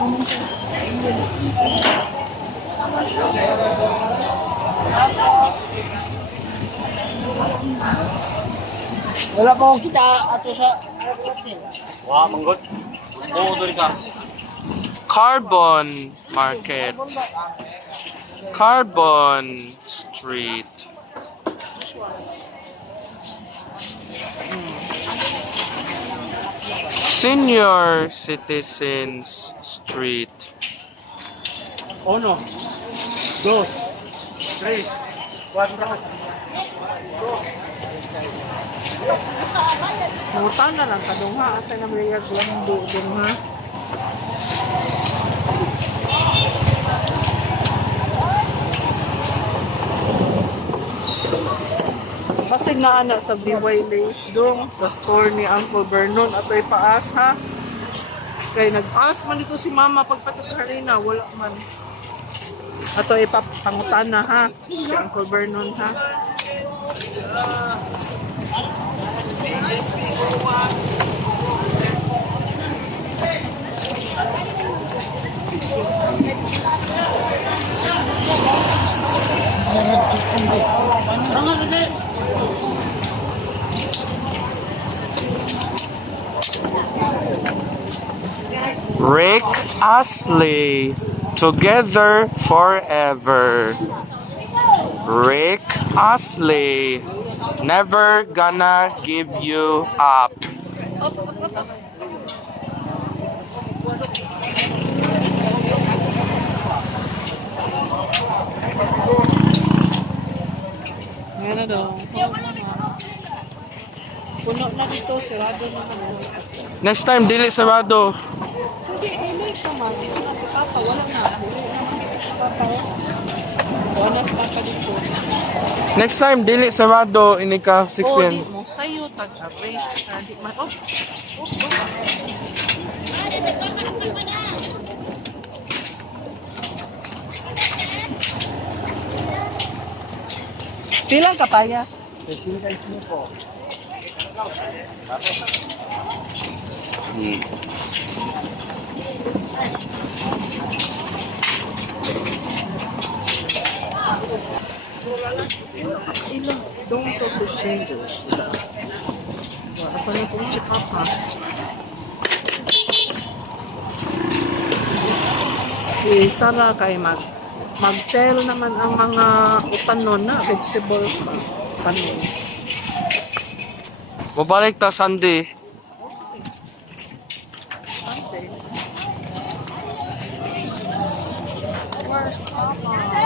Wala pa akong kita ato sa Wah, manggot. Oo, doon ka. Carbon Market. Carbon Street. Senior Citizens Street. 1, 2, 3, 4. Mutan na lang kadung ha. Asa na may lando dong ha. Basig na anak sa BY Lace dong sa store ni Uncle Vernon at ay paas ha. Kaya nag-ask man dito si Mama pagpatok harina, wala man. Ato ipapangutan na ha si Uncle Vernon ha. Rick Astley. Together forever. Rick Astley. Never gonna give you up. Yan na daw. Puno na dito, sarado na naman. Next time, dili sarado. Hindi ka man. Si Papa, wala na. Hindi naman dito si Papa. Wala si Papa dito. Next time, dili sarado. Ini ka 6 Oh, p.m. di mo sa'yo, tag-aray. Hindi man. Oh. Pilang kapaya? 65 po. Ilang dong to to single. Asan yung kong si Papa? Sara kay mag-sell naman ang mga utanon na vegetables pa. Panon. Mabalik ta Sunday. Where's Papa?